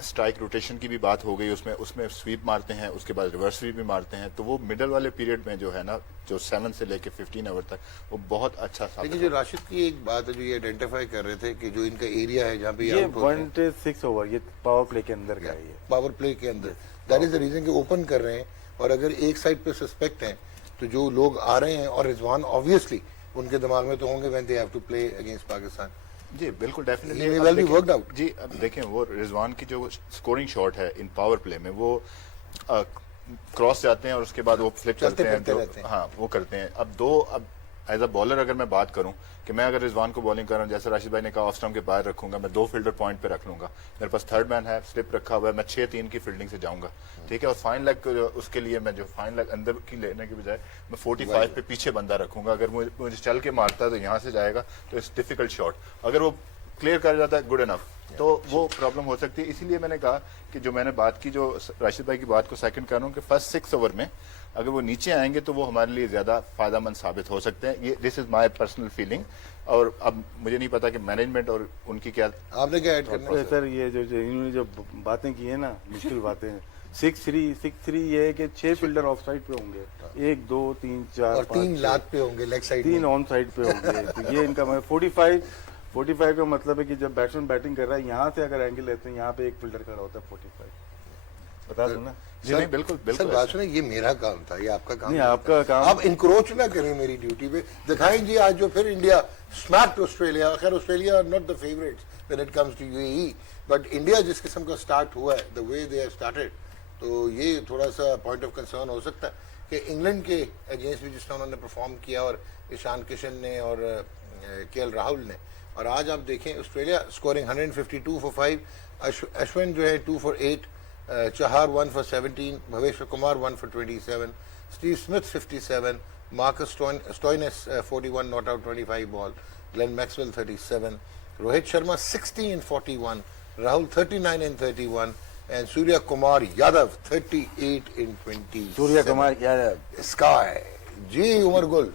स्ट्राइक रोटेशन की भी बात हो गई, उसमें स्वीप मारते हैं, उसके बाद रिवर्स स्वीप भी मारते हैं, तो वो मिडल वाले पीरियड में जो है ना, जो 7 से लेके 15 ओवर तक, वो बहुत अच्छा साबित लेकिन जो राशिद की एक बात है जो ये आइडेंटिफाई कर रहे थे कि जो इनका एरिया है जहाँ पे ये आउट होते हैं 1-6 ओवर, ये पावर प्ले के अंदर का है ये। पावर प्ले के अंदर, दैट इज द रीजन कि ओपन कर रहे हैं, और अगर एक साइड पे सस्पेक्ट हैं तो जो लोग आ रहे हैं, और रिजवान ऑब्वियसली उनके दिमाग में तो होंगे when they have to play against Pakistan. जी बिल्कुल, definitely He may well be worked out. जी अब देखें, वो रिजवान की जो स्कोरिंग शॉट है इन पावर प्ले में, वो क्रॉस जाते हैं और उसके बाद वो फ्लिप करते हैं, रहते हैं। हाँ वो करते हैं। अब एज अ बॉलर अगर मैं बात करूं कि मैं अगर रिजवान को बॉलिंग कर रहा हूं, जैसे राशिद भाई ने कहा ऑफ स्टंप के बाहर रखूंगा, मैं 2 फील्डर पॉइंट पे रख लूंगा, मेरे पास थर्ड मैन है, स्लिप रखा हुआ है, मैं 6-3 की फील्डिंग से जाऊंगा, ठीक है, और फाइन लेग उसके लिए मैं जो फाइन लेग अंदर की लेने के बजाय मैं 45 पे पीछे बंदा रखूंगा। अगर मुझे चल के मारता है तो यहाँ से जाएगा, तो इट्स डिफिकल्ट शॉट, अगर वो क्लियर कर जाता है गुड इनफ, तो वो प्रॉब्लम हो सकती है। इसीलिए मैंने कहा कि जो मैंने बात की, जो राशिद भाई की बात को सेकंड कर रहा हूँ कि फर्स्ट 6 ओवर में अगर वो नीचे आएंगे तो वो हमारे लिए ज्यादा फायदेमंद साबित हो सकते हैं। ये this is my personal feeling, और अब मुझे नहीं पता कि मैनेजमेंट और उनकी क्या। आपने क्या ऐड करना है? सर ये जो इन्होंने जो बातें की है ना, मुश्किल बातें हैं। 6-3 ये है कि 6 फील्डर ऑफ साइड पे होंगे, 1 2 3 4 और 3 लात पे होंगे लेग साइड 3 ऑन साइड पे होंगे, तो ये इनका 45 का मतलब है कि जब बैट्समैन बैटिंग कर रहा है, यहाँ से अगर एंगल लेते हैं, यहाँ पे एक फील्डर खड़ा होता है 45, बता दो ना। जी नहीं, बिल्कुल सर बात सुने, ये मेरा काम था, ये आपका काम नहीं, था। आपका काम। आप इंक्रोच ना करें मेरी ड्यूटी पे। दिखाएं जी आज जो फिर इंडिया स्मैक्ड ऑस्ट्रेलिया, खैर Australia are not the favourites when it comes to UAE, but India जिस किस्म का स्टार्ट हुआ है, the way they have started, तो ये थोड़ा सा पॉइंट ऑफ कंसर्न हो सकता है कि इंग्लैंड के अगेंस्ट भी जिस तरह उन्होंने परफॉर्म किया, और ईशान किशन ने और केएल राहुल ने, और आज आप देखें ऑस्ट्रेलिया स्कोरिंग 152 for 5, अश्विन जो है 2 for 8, Chahar 1 for 17, Bhaveshwar Kumar 1 for 27, Steve Smith 57, Marcus Stoinis 41 not out 25 ball, Glenn Maxwell 37, Rohit Sharma 60 in 41, Rahul 39 in 31, and Surya Kumar Yadav 38 in 20. Surya Kumar Yadav Sky जी उमर गुल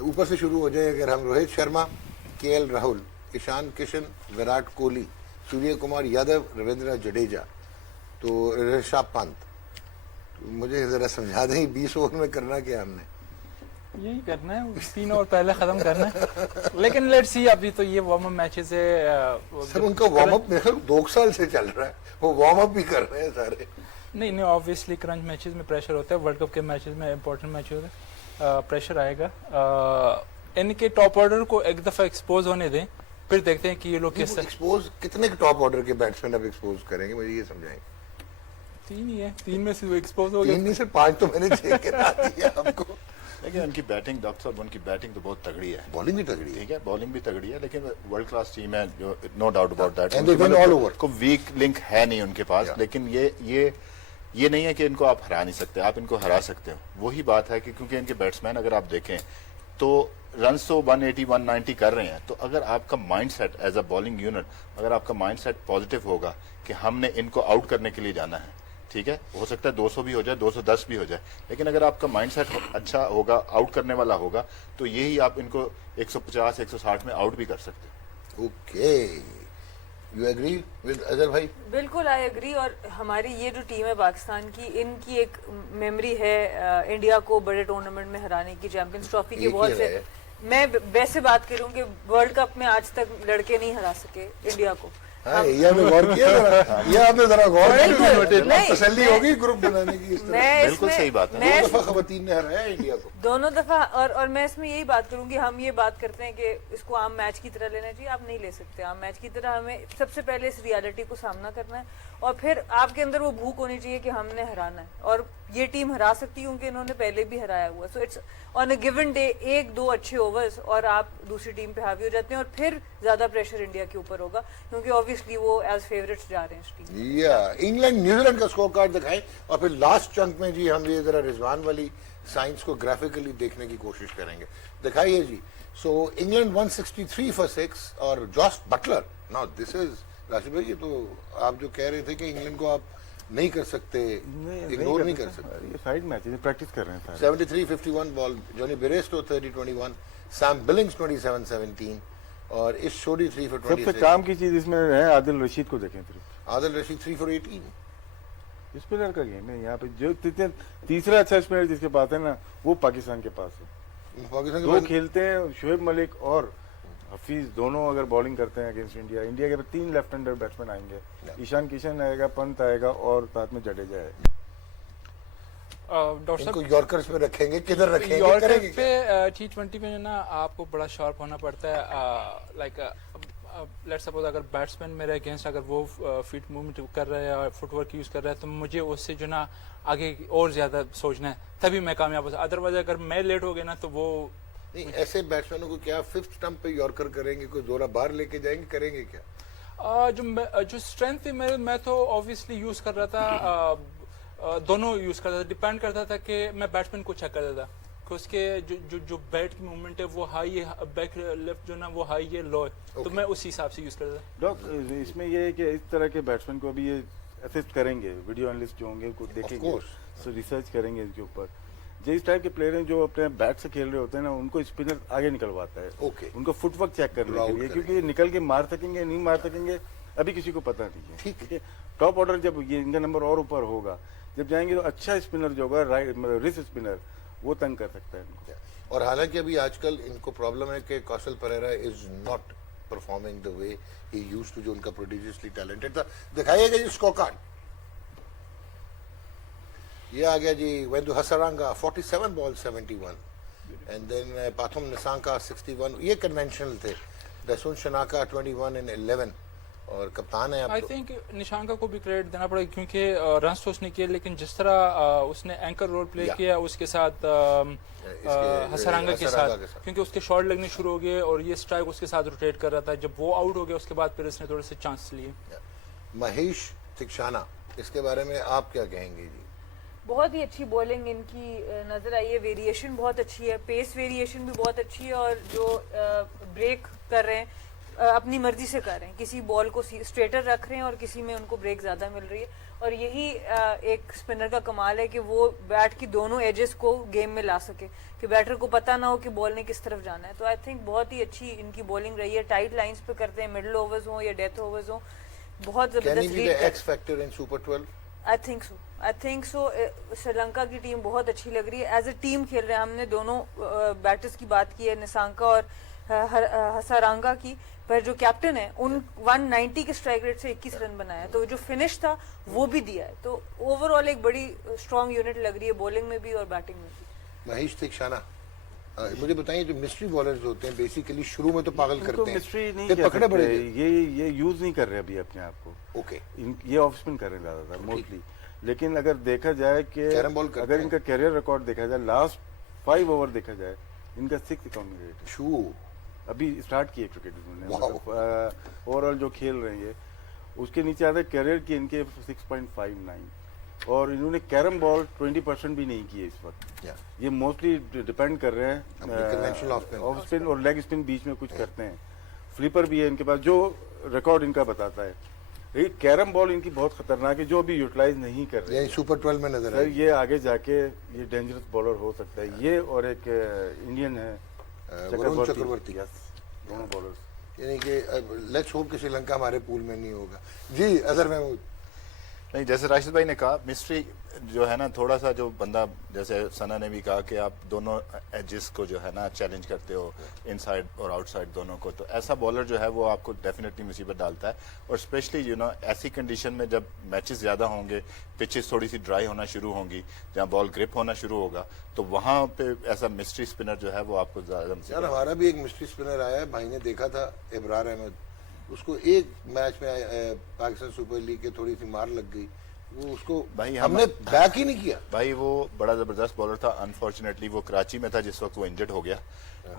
ऊपर से शुरू हो जाए अगर हम रोहित शर्मा, केएल राहुल, ईशान किशन, विराट कोहली, सूर्य कुमार यादव, रविंद्र जडेजा, तो ऋषभ पंत, तो मुझे जरा समझा दें 20 ओवर में करना क्या हमने? यही करना है, 3 ओवर पहले खत्म करना है। लेकिन लेट्स सी, अभी तो ये वार्म अप मैचेस है। सर उनका वार्म अप मेरे 2 साल से चल रहा है, वो वार्म अप भी कर रहे हैं सारे। नहीं ऑब्वियसली क्रंच मैचेस में प्रेशर होता है, वर्ल्ड कप के मैचेस में इंपॉर्टेंट मैच होता है, प्रेशर आएगा। इनके टॉप ऑर्डर को एक दफा एक्सपोज होने दें, फिर देखते हैं कि ये लोग किस एक्सपोज कितने टॉप ऑर्डर के बैट्समैन अब एक्सपोज करेंगे, मुझे ये समझाएं। 3 ही है, 3 में से एक्सपोज हो गए। 3 नहीं सर 5 तो मैंने चेक करा दिया आपको। लेकिन उनकी बैटिंग, डॉक्टर साहब उनकी बैटिंग तो बहुत तगड़ी है, बॉलिंग भी तगड़ी है, ठीक है, बॉलिंग भी तगड़ी है, लेकिन वर्ल्ड क्लास टीम है, जो no doubt about that. And they win all over. को वीक लिंक है नहीं उनके पास, लेकिन ये नहीं है कि इनको आप हरा नहीं सकते, आप इनको हरा सकते हो। वही बात है कि क्योंकि इनके बैट्समैन अगर आप देखें तो रन तो 180 190 कर रहे हैं, तो अगर आपका mindset as a bowling unit, अगर आपका माइंडसेट पॉजिटिव होगा कि हमने इनको आउट करने के लिए जाना है, ठीक है, हो सकता है 200 भी हो जाए, 210 भी हो जाए, लेकिन अगर आपका माइंडसेट अच्छा होगा, आउट करने वाला होगा, तो यही आप इनको 150 160 में आउट भी कर सकते हो। Okay, you agree with Azhar भाई? बिल्कुल आई एग्री। और हमारी ये जो टीम है पाकिस्तान की, इनकी एक मेमोरी है इंडिया को बड़े टूर्नामेंट में हराने की, चैंपियंस ट्रॉफी के एक ही बहुत से। है। मैं वैसे बात करूं कि वर्ल्ड कप में आज तक लड़के नहीं हरा सके इंडिया को। हाँ, ये आपने गौर किया जरा, ये आपने जरा गौर बिल्कुल, किया, नहीं, तसल्ली मैं- होगी ग्रुप बनाने की इस तरह। मैं बिल्कुल इसमें- सही बात है। मैं 2 दफा खवतीन ने हराया इंडिया को। दोनों दफा। और मैं इसमें यही बात करूंगी, हम ये बात करते हैं कि इसको आम मैच की तरह लेना चाहिए, आप नहीं ले सकते आम मैच की तरह। हमें सबसे पहले इस रियलिटी को सामना करना है, और फिर आपके अंदर वो भूख होनी चाहिए कि हमने हराना है, और ये टीम हरा सकती है क्योंकि इन्होंने पहले भी हराया हुआ। So it's on a given day, 1-2 अच्छे ओवर्स और आप दूसरी टीम पे हावी हो जाते हैं, और फिर ज्यादा प्रेशर इंडिया के ऊपर होगा, क्योंकि ऑब्वियसली वो एज फेवरेट्स जा रहे हैं इस टीम। या इंग्लैंड न्यूजीलैंड का स्कोर कार्ड दिखाएं, और फिर लास्ट चंक में जी हम ये जरा रिजवान वाली साइंस को ग्राफिकली देखने की कोशिश करेंगे। दिखाइए जी। सो इंग्लैंड 163 for 6, और Jos Buttler, now this is Rashid भाई, ये तो आप जो कह रहे थे कि इंग्लैंड को आप नहीं कर सकते, इग्नोर नहीं कर सकते। ये साइड मैच है, प्रैक्टिस कर रहे हैं सारे। 73-51 ball, Johnny Bairstow 30-21, Sam Billings 27-17, और इस 43 for 26। सबसे काम की चीज इसमें है, आदिल रशीद को देखें सिर्फ। आदिल रशीद 3 for 18। स्पिनर का गेम है यहाँ पे, जो तीसरा अच्छा स्पिनर जिसके पास है ना, वो पाकिस्तान के पास है। पाकिस्तान के दो पास खेलते हैं, शुएब मलिक और हफीज, दोनों अगर बॉलिंग करते हैं अगेंस्ट इंडिया, इंडिया के 3 लेफ्ट हैंडर बैट्समैन आएंगे, ईशान किशन आएगा, पंत आएगा, और साथ में जडेजा है। डॉक्टर इनको साहब, यॉर्कर्स में रखेंगे, किधर रखेंगे, यॉर्कर करेंगे पे क्या? T20 में जो ना आपको बड़ा शार्प होना पड़ता है। लाइक लेट्स सपोज अगर बैट्समैन मेरे अगेंस्ट अगर वो फीट मूवमेंट कर रहा है और फुटवर्क यूज कर रहा है, तो मुझे उससे जो ना आगे और ज्यादा सोचना है, तभी मैं कामयाब हो सकता। अदरवाइज अगर मैं लेट हो गया ना, तो वो नहीं, ऐसे बैट्समैनों को क्या 5th स्टंप पे यॉर्कर करेंगे, कोई जोरा बाहर लेके जाएंगे, करेंगे क्या? जो स्ट्रेंथ थी मेरे, मैं तो ऑब्वियसली यूज कर रहा था, दोनों यूज करता था, डिपेंड करता था कि मैं बैट्समैन को चेक करता था कि उसके जो बैट की मूवमेंट है वो हाई है, बैक लेफ्ट जो ना वो हाई है, लो है, तो मैं उसी हिसाब से यूज करता था। डॉक, इसमें ये है कि इस तरह के बैट्समैन को अभी ये असिस्ट करेंगे, वीडियो एनालिस्ट जो होंगे उनको देखेंगे, course. तो रिसर्च करेंगे इसके ऊपर। जिस टाइप के प्लेयर हैं जो अपने बैट से खेल रहे होते हैं ना, उनको स्पिनर आगे निकलवाता है, Okay. उनको फुटवर्क चेक करने Route के लिए, करेंगे। क्योंकि ये निकल के मार सकेंगे नहीं मार सकेंगे अभी किसी को पता नहीं है। ठीक है, टॉप ऑर्डर जब ये इनका नंबर और ऊपर होगा, जब जाएंगे तो अच्छा स्पिनर जो होगा, राइट रिस्ट स्पिनर, वो तंग कर सकता है इनको। और हालांकि अभी आजकल इनको प्रॉब्लम है कि Kaushal Perera is not performing the way he used to, जो उनका प्रोडिजियसली टैलेंटेड था। दिखाइएगा जी स्कोर कार्ड। ये आ गया जी Wanindu Hasaranga 47 ball 71, and then Pathum Nissanka 61, ये कन्वेंशनल थे। दसुन शनाका 21 and 11, और कप्तान है आई अब तो। थिंक निशांका को भी क्रेडिट देना पड़ेगा, क्योंकि रन तो उसने किए, लेकिन जिस तरह उसने एंकर रोल प्ले Yeah. किया उसके साथ इसके, हसरंगा के हसरंगा साथ, क्योंकि उसके शॉट लगने शुरू हो गए और ये स्ट्राइक उसके साथ रोटेट कर रहा था। जब वो आउट हो गया उसके बाद फिर इसने थोड़े से चांस लिए। महेश थिक्शाना इसके बारे में आप क्या कहेंगे जी? बहुत ही अच्छी बॉलिंग इनकी नजर आई है, वेरिएशन बहुत अच्छी है, पेस वेरिएशन भी बहुत अच्छी है, और जो ब्रेक कर रहे हैं अपनी मर्जी से कर रहे हैं, किसी बॉल को स्ट्रेटर रख रहे हैं और किसी में उनको ब्रेक ज्यादा मिल रही है, और यही एक स्पिनर का कमाल है कि वो बैट की दोनों एजेस को गेम में ला सके, कि बैटर को पता ना हो कि बॉल ने किस तरफ जाना है। तो आई थिंक बहुत ही अच्छी इनकी बॉलिंग रही है, टाइट लाइंस पे करते हैं, मिडिल ओवर्स हो या डेथ ओवर्स हो, बहुत जबरदस्त रीड करते हैं। X factor in super 12? I think so Sri Lanka की टीम बहुत अच्छी लग रही है, एज ए टीम खेल रहे हैं। हमने दोनों बैटर्स की बात की है, निसांका और हसारंगा की, पर जो कैप्टन है उन 190 के स्ट्राइक रेट से 21 रन बनाया, तो जो फिनिश था वो भी दिया है। तो ओवरऑल एक बड़ी स्ट्रांग यूनिट लग रही है बॉलिंग में भी और बैटिंग में भी। महेश तिक्षाना, मुझे बताइए, जो मिस्ट्री बॉलर्स होते हैं बेसिकली शुरू में तो पागल करते हैं, मिस्ट्री नहीं फिर कह पकड़े सकते, बड़े। ये यूज नहीं कर रहे अभी अपने आप को। ओके, ये ऑफ स्पिन कर रहे हैं ज्यादातर मोस्टली। लेकिन अगर देखा जाए कि कैरम बॉल करते अगर हैं। इनका कैरियर रिकॉर्ड देखा जाए, लास्ट 5 ओवर देखा जाए, इनका 6 इकॉनमी रेट है। शू अभी स्टार्ट किए क्रिकेट इन्होंने, वाह। मतलब ओवरऑल जो खेल रहे हैं, उसके नीचे आता है कैरियर की इनके 6.59, और इन्होंने कैरम बॉल 20% भी नहीं किए इस वक्त। ये मोस्टली डिपेंड कर रहे conventional off हैं spin। ऑफ स्पिन और लेग स्पिन बीच में कुछ करते हैं। फ्लिपर भी है इनके पास, जो रिकॉर्ड इनका बताता है। लेकिन कैरम बॉल इनकी बहुत खतरनाक है, जो अभी यूटिलाइज नहीं कर रहे यही सुपर 12 में नजर सर। आएगी। ये आगे जाके ये डेंजरस बॉलर हो सकता है, ये और एक इंडियन है वरुण चक्रवर्ती। यस, दोनों बॉलर्स। यानी कि लेट्स होप कि श्रीलंका हमारे पूल में नहीं होगा जी। अजहर महमूद, नहीं, जैसे राशिद भाई ने कहा, मिस्ट्री जो है ना, थोड़ा सा जो बंदा, जैसे सना ने भी कहा कि आप दोनों एजेस को जो है ना चैलेंज करते हो, इनसाइड और आउटसाइड दोनों को, तो ऐसा बॉलर जो है वो आपको डेफिनेटली मुसीबत डालता है। और स्पेशली ऐसी कंडीशन में जब मैचेस ज्यादा होंगे, पिचेस थोड़ी सी ड्राई होना शुरू होंगी, जहाँ बॉल ग्रिप होना शुरू होगा, तो वहां पे ऐसा मिस्ट्री स्पिनर जो है वो आपको ज्यादा यार मुसीबत। हमारा भी एक मिस्ट्री स्पिनर आया है, भाई ने देखा था, इब्रार अहमद, उसको एक मैच में पाकिस्तान सुपर लीग के थोड़ी सी मार लग गई, वो उसको भाई हमने बैक ही नहीं किया। भाई वो बड़ा जबरदस्त बॉलर था। अनफॉर्चुनेटली वो कराची में था जिस वक्त वो इंजर्ड हो गया,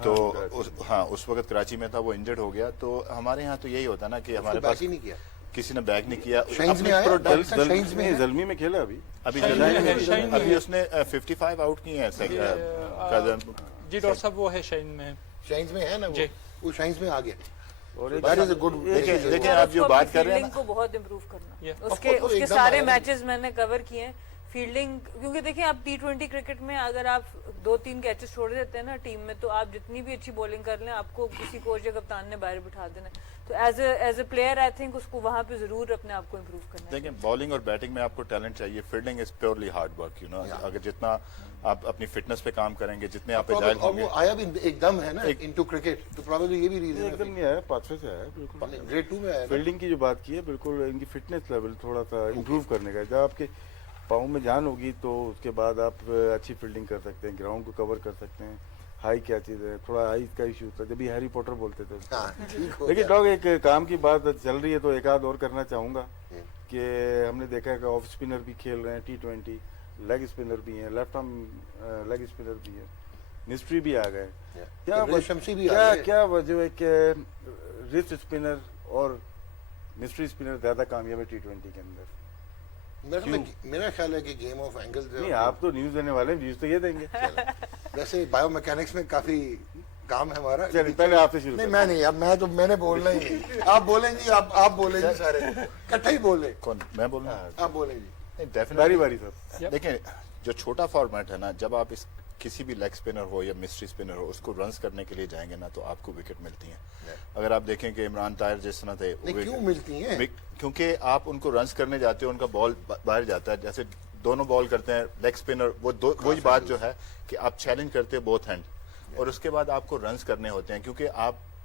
तो उस वक्त कराची में था, वो इंजर्ड हो गया। तो हमारे यहाँ तो यही होता है ना कि हमारे बैक पास ही नहीं किया, किसी ने बैक नहीं किया। शाहीन में आया, शाहीन में है। जलमी में खेला अभी अभी उसने 55 आउट किए हैं जी डॉक्टर साहब, वो है शाइन में। शाहीन में है ना जी। वो शाहीन में आ गया। और एक That is a good- देखिए आप जो बात कर रहे हैं फील्डिंग को बहुत इम्प्रूव करना, Yeah. उसके Of course, उसके एकदम सारे आया। मैचेस मैंने कवर किए हैं। फील्डिंग, क्योंकि देखिए आप T20 क्रिकेट में अगर आप 2-3 कैचेस छोड़ देते हैं ना टीम में, तो आप जितनी भी अच्छी बॉलिंग कर लें, आपको किसी कोच या कप्तान ने बाहर बिठा देना। तो as a player I think उसको वहां पे जरूर अपने आप को इम्प्रूव करना है। देखिए, बॉलिंग और बैटिंग में आपको टैलेंट चाहिए। Fielding is purely hard work, अगर जितना आप अपनी फिटनेस पे काम करेंगे, जितने आप एजाइल और होंगे। वो आया भी एकदम है ना इनटू क्रिकेट, तो प्रॉब्लली ये भी रीजन एकदम नहीं आया, 5 से आया बिल्कुल। ग्रेड 2 में आया ना। फील्डिंग की जो बात की है, बिल्कुल इनकी फिटनेस लेवल थोड़ा सा इम्प्रूव करने का है। जब आपके पाँव में जान होगी तो उसके बाद आप अच्छी फील्डिंग कर सकते हैं, ग्राउंड को कवर कर सकते हैं। हाई क्या चीज़ है, थोड़ा हाई का इशू था जब भी हैरी पॉटर बोलते थे उसको। हाँ, ठीक हो लेकिन गया। डॉग, एक काम की बात चल रही है तो एक आध और करना चाहूंगा कि हमने देखा है कि ऑफ स्पिनर भी खेल रहे हैं T20, लेग स्पिनर भी हैं, लेफ्ट आर्म लेग स्पिनर भी है, मिस्ट्री भी आ गए। क्या इब्राहिम शमसी भी आ क्या गए। क्या वजह है कि रिस्ट स्पिनर और मिस्ट्री स्पिनर ज्यादा कामयाब है T20 के अंदर? मेरा ख्याल है कि गेम ऑफ एंगल्स नहीं, आप तो न्यूज देने वाले हैं, व्यूज तो ये देंगे। वैसे बायोमैकेनिक्स में काफी काम है हमारा। चलिए पहले आपसे शुरू नहीं, मैं नहीं, अब मैंने बोलना ही नहीं। आप बोलें जी, आप बोलें जी, सारे इकट्ठे ही बोले। कौन, मैं बोलूँ? आप बोलें जी। नहीं, बारी डेफिनेटली। बारी सब। देखिए, जो छोटा फॉर्मेट है ना, जब आप इस किसी भी लेग स्पिनर हो या मिस्ट्री स्पिनर हो, उसको रन्स करने के लिए जाएंगे ना, तो आपको विकेट मिलती हैं। अगर आप देखें कि इमरान ताहिर जिस तरह थे, नहीं, क्यों मिलती हैं? क्योंकि आप उनको रन्स करने जाते हो, उनका बॉल बाहर जाता है। जैसे दोनों बॉल करते हैं लेग स्पिनर, वही बात जो है कि आप चैलेंज करते हो बोथ हैंड, और उसके बाद आपको रन्स करने होते हैं। क्योंकि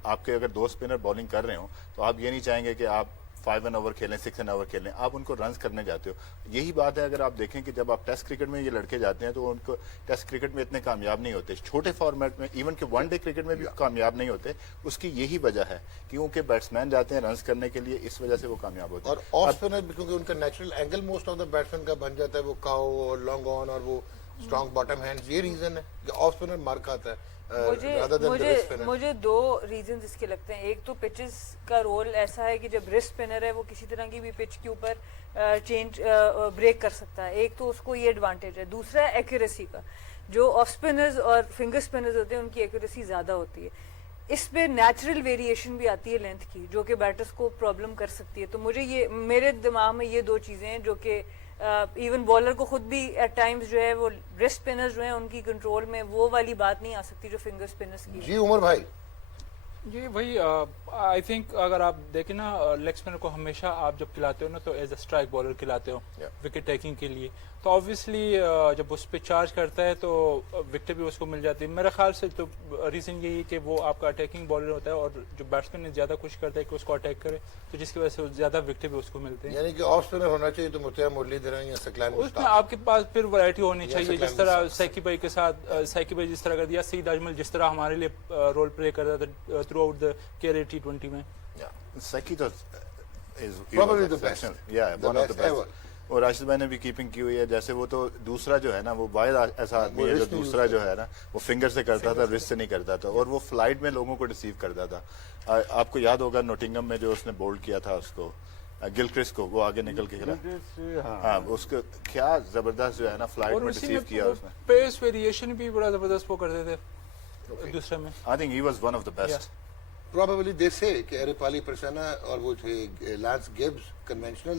आपके अगर 2 स्पिनर बॉलिंग कर रहे हो, तो आप ये नहीं चाहेंगे कि आप 5 एन ओवर खेलें, 6 एन ओवर खेलें, आप उनको रन्स करने जाते हो। यही बात है, अगर आप देखें कि जब आप टेस्ट क्रिकेट में ये लड़के जाते हैं, तो उनको टेस्ट क्रिकेट में इतने कामयाब नहीं होते। छोटे फॉर्मेट में, इवन कि वनडे क्रिकेट में भी कामयाब नहीं होते। उसकी यही वजह है कि उनके बैट्समैन जाते हैं रन्स करने के लिए, इस वजह से वो कामयाब होते हैं। और ऑफ स्पिनर भी, क्योंकि उनका natural angle most of the batsman का बन जाता है, वो काउ और लॉन्ग ऑन और वो स्ट्रॉन्ग बॉटम हैंड्स, ये रीजन है कि ऑफ स्पिनर मार खाता है। मुझे दो रीजंस इसके लगते हैं। एक तो पिचेस का रोल ऐसा है कि जब रिस्ट स्पिनर है वो किसी तरह की भी पिच के ऊपर चेंज ब्रेक कर सकता है, एक तो उसको ये एडवांटेज है। दूसरा एक्यूरेसी का, जो ऑफ स्पिनर्स और फिंगर स्पिनर्स होते हैं उनकी एक्यूरेसी ज्यादा होती है। इस पे नेचुरल वेरिएशन भी आती है लेंथ की, जो कि बैटर्स को प्रॉब्लम कर सकती है। तो मुझे ये, मेरे दिमाग में ये दो चीजें हैं जो कि इवन बॉलर को खुद भी एट टाइम्स जो है वो रिस्ट स्पिनर्स जो है उनकी कंट्रोल में वो वाली बात नहीं आ सकती जो फिंगर स्पिनर्स की। जी उमर भाई, ये वही आई थिंक अगर आप देखें ना, लेग स्पिनर को हमेशा आप जब खिलाते हो ना तो एज अ स्ट्राइक बॉलर खिलाते हो विकेट टेकिंग के लिए, तो ऑब्वियसली जब उस पर चार्ज करता है तो विकेट भी उसको मिल जाती है। मेरे ख्याल से तो रीजन यही है कि वो आपका अटैकिंग बॉलर होता है और जो बैट्समैन ज्यादा कोशिश करता है कि उसको अटैक करे, तो जिसकी वजह से ज्यादा विकेट भी उसको मिलते हैं। यानी कि ऑफ स्पिनर होना चाहिए तो मुतैया मुरलीधरन या सकलैन उसमें मुश्ताक। आपके पास फिर वैरायटी होनी चाहिए, सकलैन जिस तरह मुश्ताक। सैकी भाई के साथ सैकी भाई जिस तरह कर दिया, सईद अजमल जिस तरह हमारे लिए रोल प्ले करता था through out the career T20 में। सैकी तो Probably the best. One of the best ever. Best. और राशिद भाई ने भी कीपिंग की हुई है। जैसे वो तो दूसरा जो है ना, वो वाहिद ऐसा आदमी है जो wrist नहीं दूसरा use जो है ना वो फिंगर से करता था, रिस्ट से नहीं करता था, और वो फ्लाइट में लोगों को रिसीव करता था। आपको याद होगा नोटिंगम में जो उसने बोल्ड किया था उसको, गिलक्रिस्ट को, वो आगे निकल के खेला। हाँ, उसको क्या जबरदस्त जो है ना फ्लाइट और में उसी रिसीव किया में उसने। पेस वेरिएशन भी बड़ा जबरदस्त वो करते थे दूसरे में। I think he was one of the best. Probably they say कि एरिपाली परसाना और वो थे लैंस गिब्स कन्वेंशनल